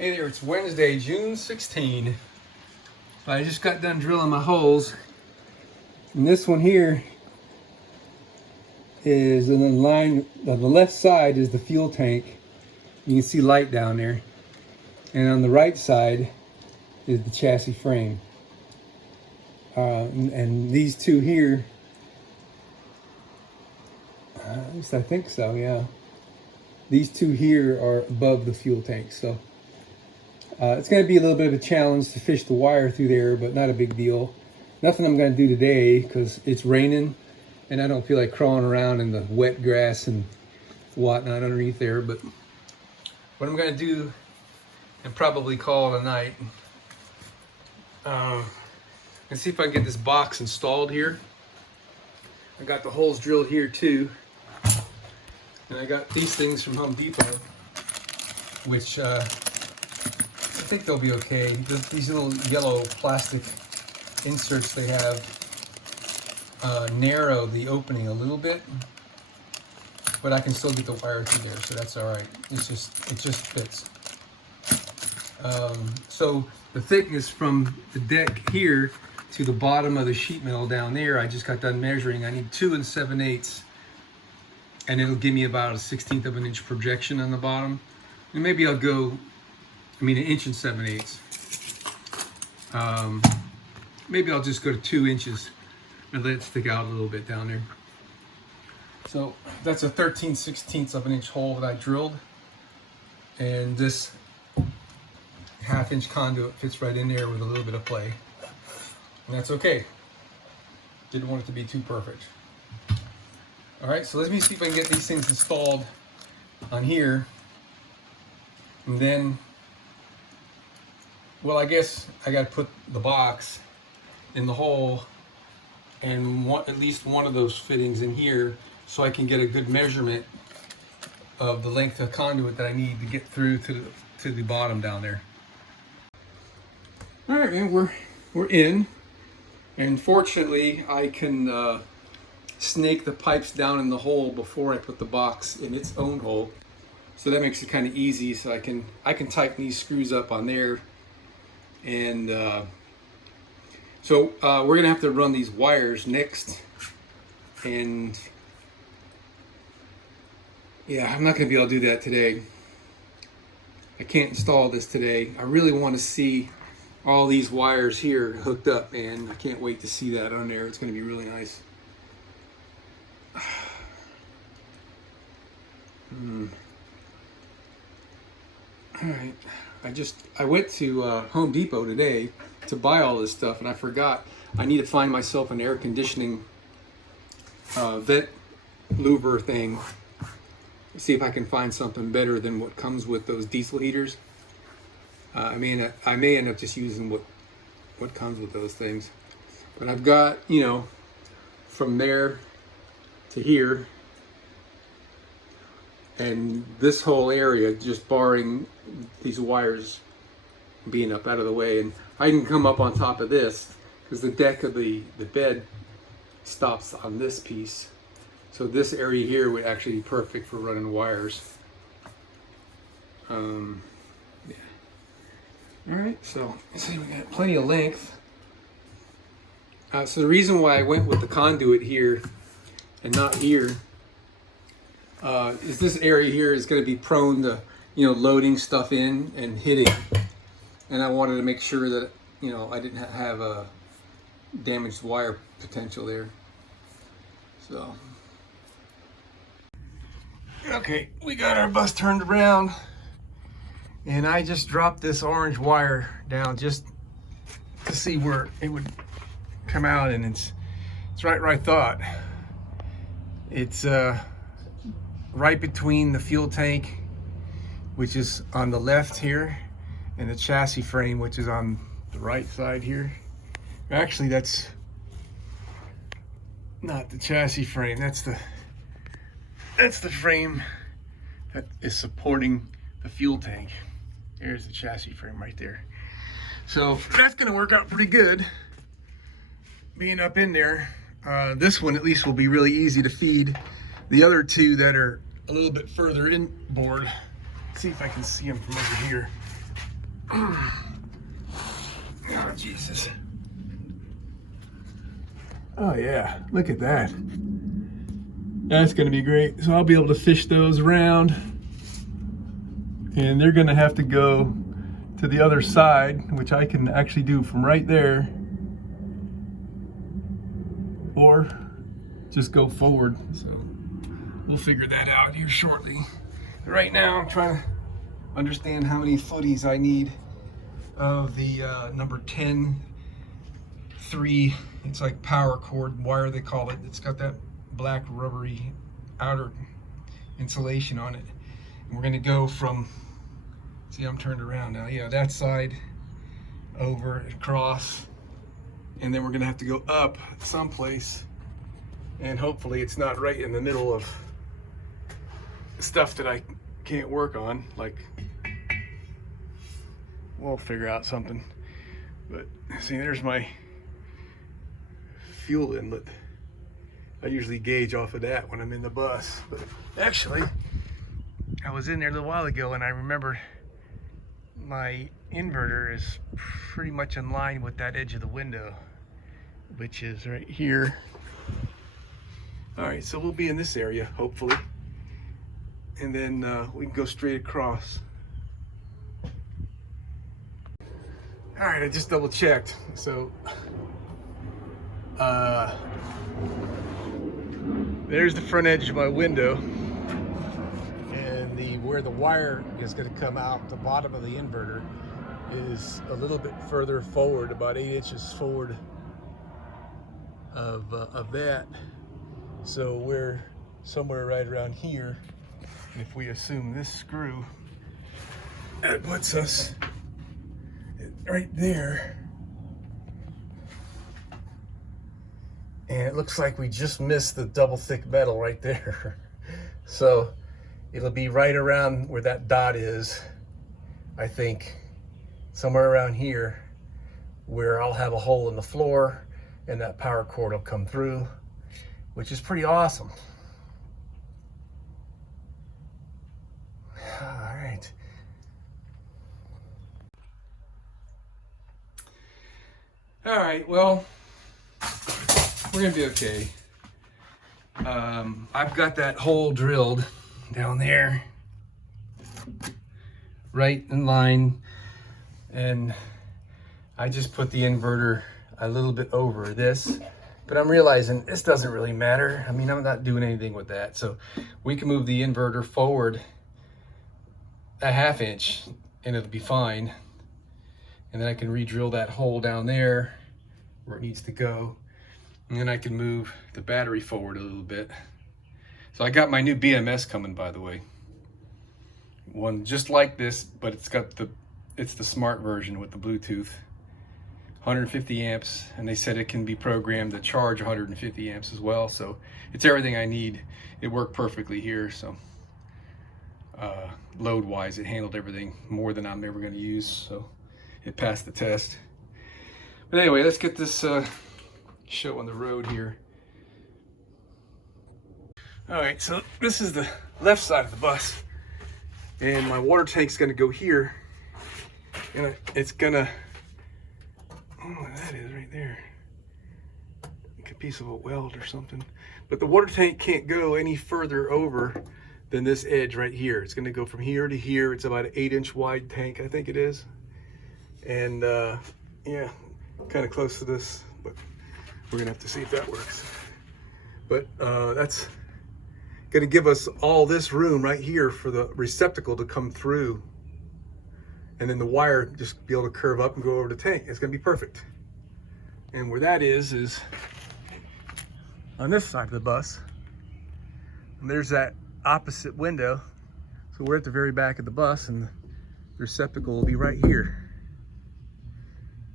Hey there, it's Wednesday, June 16. I just got done drilling my holes. And this one here is in the line, on the left side is the fuel tank. You can see light down there. And on the right side is the chassis frame. And these two here, at least I think so, yeah. These two here are above the fuel tank, so it's going to be a little bit of a challenge to fish the wire through there, but not a big deal. Nothing I'm going to do today because it's raining and I don't feel like crawling around in the wet grass and whatnot underneath there. But what I'm going to do, and probably call it a night, and see if I can get this box installed here. I got the holes drilled here too, and I got these things from Home Depot, which I think they'll be okay. These little yellow plastic inserts they have narrow the opening a little bit, but I can still get the wire through there, so that's all right. It just fits. So the thickness from the deck here to the bottom of the sheet metal down there, I just got done measuring. I need 2 7/8, and it'll give me about a 1/16 of an inch projection on the bottom. And maybe I'll go, an 1 7/8. Maybe I'll just go to 2 inches and let it stick out a little bit down there. So that's a 13/16 of an inch hole that I drilled, and this 1/2 inch conduit fits right in there with a little bit of play, and that's okay. Didn't want it to be too perfect. All right, so let me see if I can get these things installed on here, and then, well, I guess I got to put the box in the hole and at least one of those fittings in here so I can get a good measurement of the length of conduit that I need to get through to the bottom down there. All right, man, we're in, and fortunately I can snake the pipes down in the hole before I put the box in its own hole, so that makes it kind of easy. So I can tighten these screws up on there. And so we're gonna have to run these wires next, and yeah, I'm not gonna be able to do that today. I can't install this today. I really want to see all these wires here hooked up, man. I can't wait to see that on there. It's gonna be really nice. All right, I went to Home Depot today to buy all this stuff, and I forgot I need to find myself an air conditioning vent louver thing. See if I can find something better than what comes with those diesel heaters. I may end up just using what comes with those things, but I've got, from there to here, and this whole area, just barring these wires being up out of the way. And I can come up on top of this because the deck of the bed stops on this piece. So this area here would actually be perfect for running wires. Yeah. All right, so let's see, we got plenty of length. So the reason why I went with the conduit here and not here is this area here is going to be prone to, loading stuff in and hitting, and I wanted to make sure that, I didn't have a damaged wire potential there. So, okay, we got our bus turned around, and I just dropped this orange wire down just to see where it would come out, and it's right where I thought. It's right between the fuel tank, which is on the left here, and the chassis frame, which is on the right side here. Actually, that's not the chassis frame. That's the frame that is supporting the fuel tank. There's the chassis frame right there. So that's gonna work out pretty good, being up in there. This one at least will be really easy to feed. The other two that are a little bit further inboard, see if I can see them from over here. Oh, Jesus. Oh, yeah. Look at that. That's going to be great. So I'll be able to fish those around. And they're going to have to go to the other side, which I can actually do from right there. Or just go forward. So we'll figure that out here shortly. Right now, I'm trying to understand how many footies I need of the number 10 3. It's like power cord wire, they call it. It's got that black rubbery outer insulation on it. And we're going to go from, see, I'm turned around now. Yeah, that side over, across, and then we're going to have to go up someplace. And hopefully it's not right in the middle of stuff that I can't work on. Like, we'll figure out something. But see, there's my fuel inlet. I usually gauge off of that when I'm in the bus. But actually, I was in there a little while ago and I remember my inverter is pretty much in line with that edge of the window, which is right here. All right, so we'll be in this area, hopefully. And then we can go straight across. All right, I just double checked. So there's the front edge of my window. And where the wire is gonna come out, the bottom of the inverter, is a little bit further forward, about 8 inches forward of that. So we're somewhere right around here. And if we assume this screw, that puts us right there. And it looks like we just missed the double thick metal right there. So it'll be right around where that dot is, I think, somewhere around here, where I'll have a hole in the floor and that power cord will come through, which is pretty awesome. All right. All right, well, we're gonna be okay. I've got that hole drilled down there, right in line, and I just put the inverter a little bit over this, but I'm realizing this doesn't really matter. I mean, I'm not doing anything with that, so we can move the inverter forward a 1/2 inch and it'll be fine. And then I can re-drill that hole down there where it needs to go. And then I can move the battery forward a little bit. So I got my new BMS coming, by the way. One just like this, but it's the smart version with the Bluetooth. 150 amps, and they said it can be programmed to charge 150 amps as well. So it's everything I need. It worked perfectly here. So load wise, it handled everything more than I'm ever going to use. So it passed the test. But anyway, let's get this show on the road here. All right, so this is the left side of the bus, and my water tank's going to go here, and it's going to, oh, that is right there, like a piece of a weld or something. But the water tank can't go any further over than this edge right here. It's going to go from here to here. It's about an 8-inch wide tank, I think it is. And yeah, kind of close to this, but we're going to have to see if that works. But that's going to give us all this room right here for the receptacle to come through. And then the wire just be able to curve up and go over the tank. It's going to be perfect. And where that is on this side of the bus. And there's that opposite window. So we're at the very back of the bus, and the receptacle will be right here.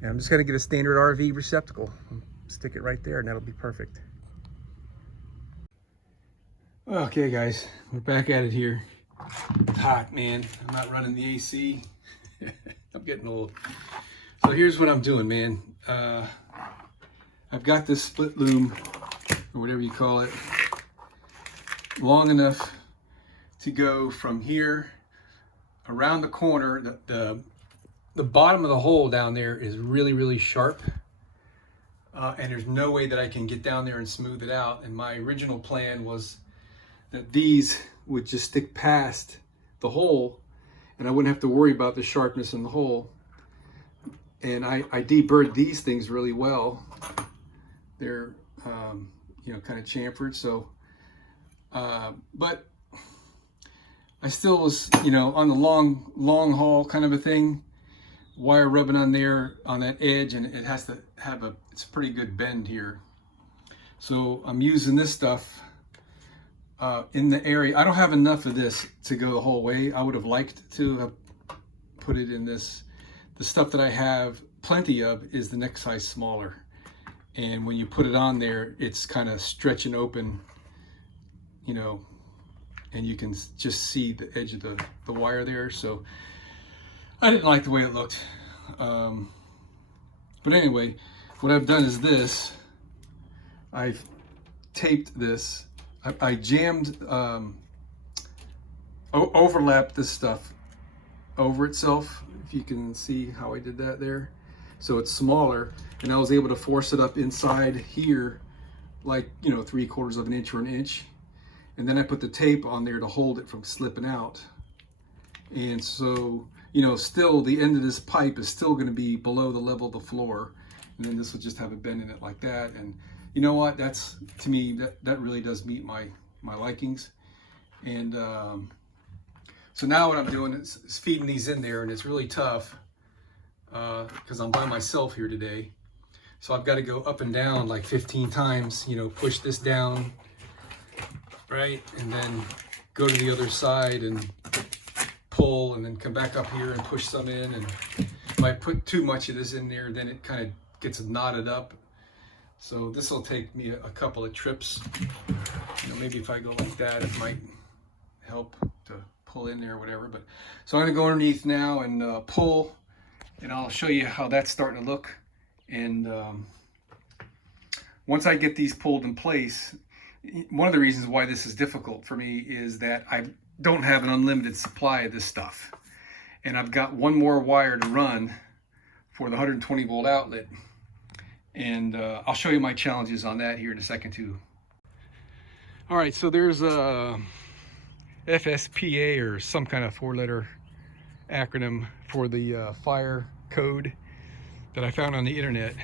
And I'm just going to get a standard RV receptacle and stick it right there, and that'll be perfect. Okay guys, we're back at it here. It's hot, man. I'm not running the AC. I'm getting old. So here's what I'm doing, man. I've got this split loom, or whatever you call it, long enough to go from here around the corner. The the bottom of the hole down there is really, really sharp. And there's no way that I can get down there and smooth it out. And my original plan was that these would just stick past the hole and I wouldn't have to worry about the sharpness in the hole. And I deburred these things really well. They're, you know, kind of chamfered. So, but I still was, you know, on the long haul kind of a thing, wire rubbing on there on that edge, and it has to have it's a pretty good bend here. So I'm using this stuff in the area. I don't have enough of this to go the whole way. I would have liked to have put it in this. The stuff that I have plenty of is the next size smaller. And when you put it on there, it's kind of stretching open, you know, and you can just see the edge of the wire there. So I didn't like the way it looked. But anyway, what I've done is this. I've taped this. I jammed, overlapped this stuff over itself. If you can see how I did that there. So it's smaller, and I was able to force it up inside here, like, you know, 3/4 of an inch or an inch. And then I put the tape on there to hold it from slipping out. And so, you know, still the end of this pipe is still going to be below the level of the floor. And then this will just have a bend in it like that. And you know what? That's, to me, that really does meet my likings. And so now what I'm doing is feeding these in there, and it's really tough because I'm by myself here today. So I've got to go up and down like 15 times, you know, push this down, right? And then go to the other side and pull, and then come back up here and push some in. And if I put too much of this in there, then it kind of gets knotted up. So this will take me a couple of trips. You know, maybe if I go like that, it might help to pull in there or whatever. But so I'm gonna go underneath now and pull, and I'll show you how that's starting to look. And once I get these pulled in place, one of the reasons why this is difficult for me is that I don't have an unlimited supply of this stuff. And I've got one more wire to run for the 120 volt outlet. And I'll show you my challenges on that here in a second too. All right, so there's a FSPA or some kind of 4-letter acronym for the fire code that I found on the internet.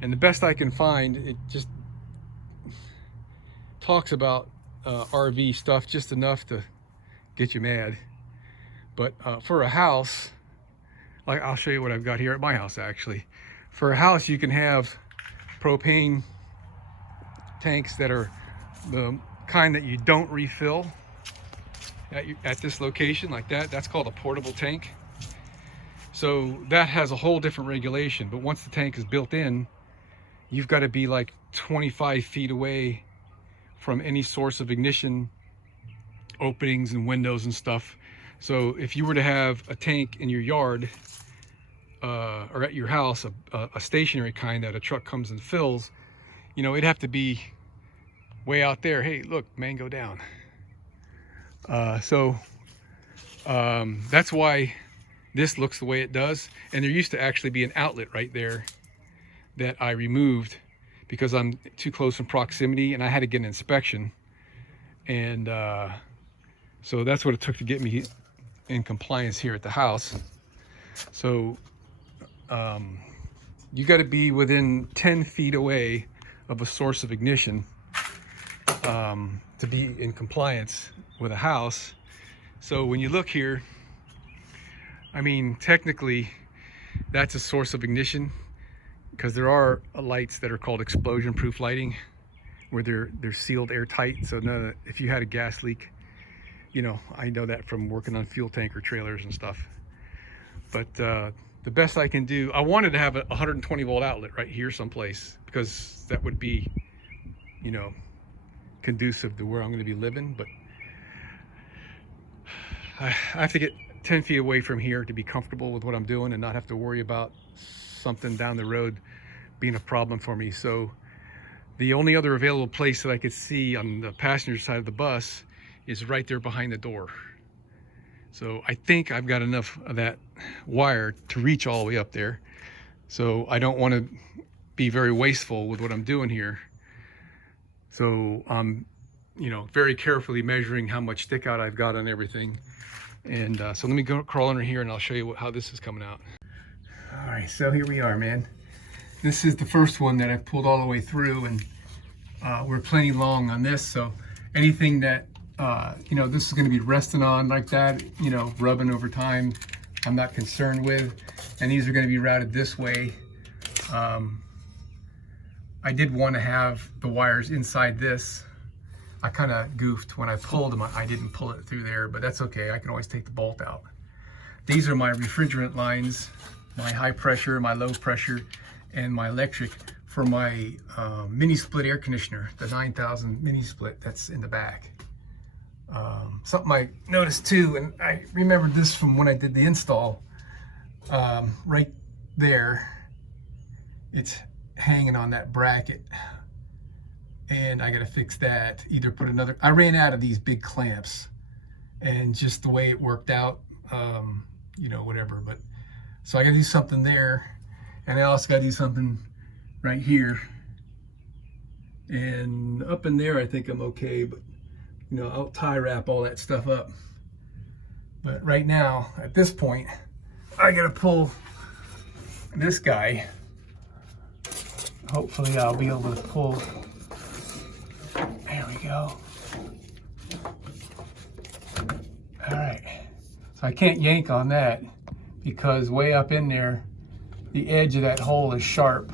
And the best I can find, it just talks about RV stuff just enough to get you mad. But for a house, like I'll show you what I've got here at my house actually. For a house, you can have propane tanks that are the kind that you don't refill at this location like that. That's called a portable tank. So that has a whole different regulation. But once the tank is built in, you've got to be like 25 feet away from any source of ignition openings and windows and stuff. So if you were to have a tank in your yard, or at your house, a stationary kind that a truck comes and fills, you know, it'd have to be way out there. Hey, look, man, go down. So that's why this looks the way it does. And there used to actually be an outlet right there that I removed because I'm too close in proximity and I had to get an inspection. And so that's what it took to get me in compliance here at the house. So you got to be within 10 feet away of a source of ignition to be in compliance with a house. So when you look here, I mean, technically that's a source of ignition because there are lights that are called explosion proof lighting where they're sealed airtight. So if you had a gas leak, you know, I know that from working on fuel tanker trailers and stuff. But the best I can do, I wanted to have a 120 volt outlet right here someplace because that would be, you know, conducive to where I'm going to be living. But I have to get 10 feet away from here to be comfortable with what I'm doing and not have to worry about something down the road being a problem for me. So the only other available place that I could see on the passenger side of the bus is right there behind the door. So I think I've got enough of that wire to reach all the way up there. So I don't want to be very wasteful with what I'm doing here. So I'm, very carefully measuring how much stick out I've got on everything. And so let me go crawl under here and I'll show you how this is coming out. All right, so here we are, man. This is the first one that I've pulled all the way through, and we're plenty long on this. So anything that, this is gonna be resting on like that, rubbing over time, I'm not concerned with. And these are gonna be routed this way. I did want to have the wires inside this. I kind of goofed when I pulled them. I didn't pull it through there, but that's okay. I can always take the bolt out. These are my refrigerant lines, my high pressure, my low pressure, and my electric for my mini split air conditioner, the 9000 mini split that's in the back. Something I noticed too, and I remembered this from when I did the install, right there, it's hanging on that bracket, and I gotta fix that. Either put another, I ran out of these big clamps, and just the way it worked out, whatever, but so I gotta do something there, and I also gotta do something right here, and up in there I think I'm okay, but I'll tie wrap all that stuff up. But right now, at this point, I gotta pull this guy. Hopefully I'll be able to pull. There we go. All right. So I can't yank on that because way up in there, the edge of that hole is sharp,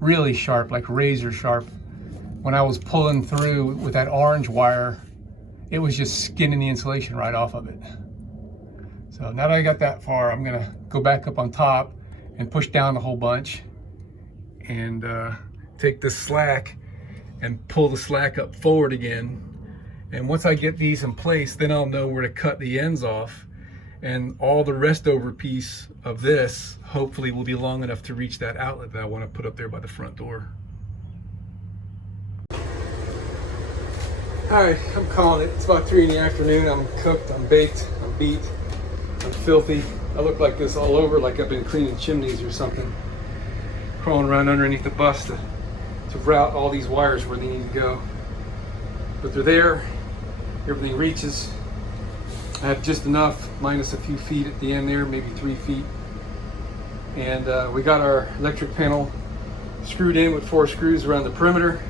really sharp, like razor sharp. When I was pulling through with that orange wire, it was just skinning the insulation right off of it. So now that I got that far, I'm gonna go back up on top and push down the whole bunch and take this slack and pull the slack up forward again. And once I get these in place, then I'll know where to cut the ends off, and all the rest over piece of this hopefully will be long enough to reach that outlet that I want to put up there by the front door. All right, I'm calling it. It's about 3 in the afternoon. I'm cooked, I'm baked, I'm beat, I'm filthy. I look like this all over, like I've been cleaning chimneys or something. Crawling around underneath the bus to route all these wires where they need to go. But they're there, everything reaches. I have just enough, minus a few feet at the end there, maybe 3 feet. And we got our electric panel screwed in with 4 screws around the perimeter.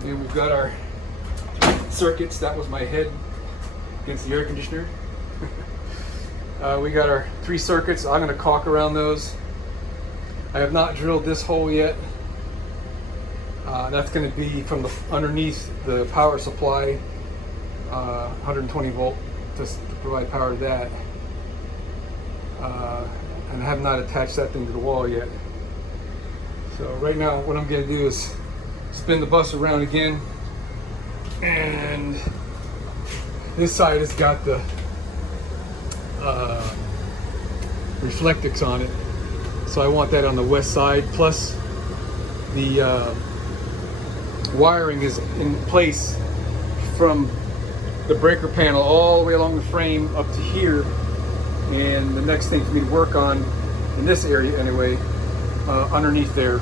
And we've got our circuits. That was my head against the air conditioner. We got our 3 circuits. I'm gonna caulk around those. I have not drilled this hole yet. That's going to be from the underneath the power supply, 120 volt to provide power to that. And I have not attached that thing to the wall yet. So right now what I'm going to do is spin the bus around again, and this side has got the reflectix on it. So I want that on the west side, plus the wiring is in place from the breaker panel all the way along the frame up to here. And the next thing for me to work on, in this area anyway, underneath there,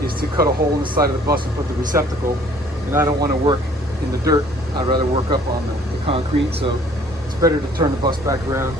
is to cut a hole in the side of the bus and put the receptacle. And I don't want to work in the dirt. I'd rather work up on the concrete, so it's better to turn the bus back around.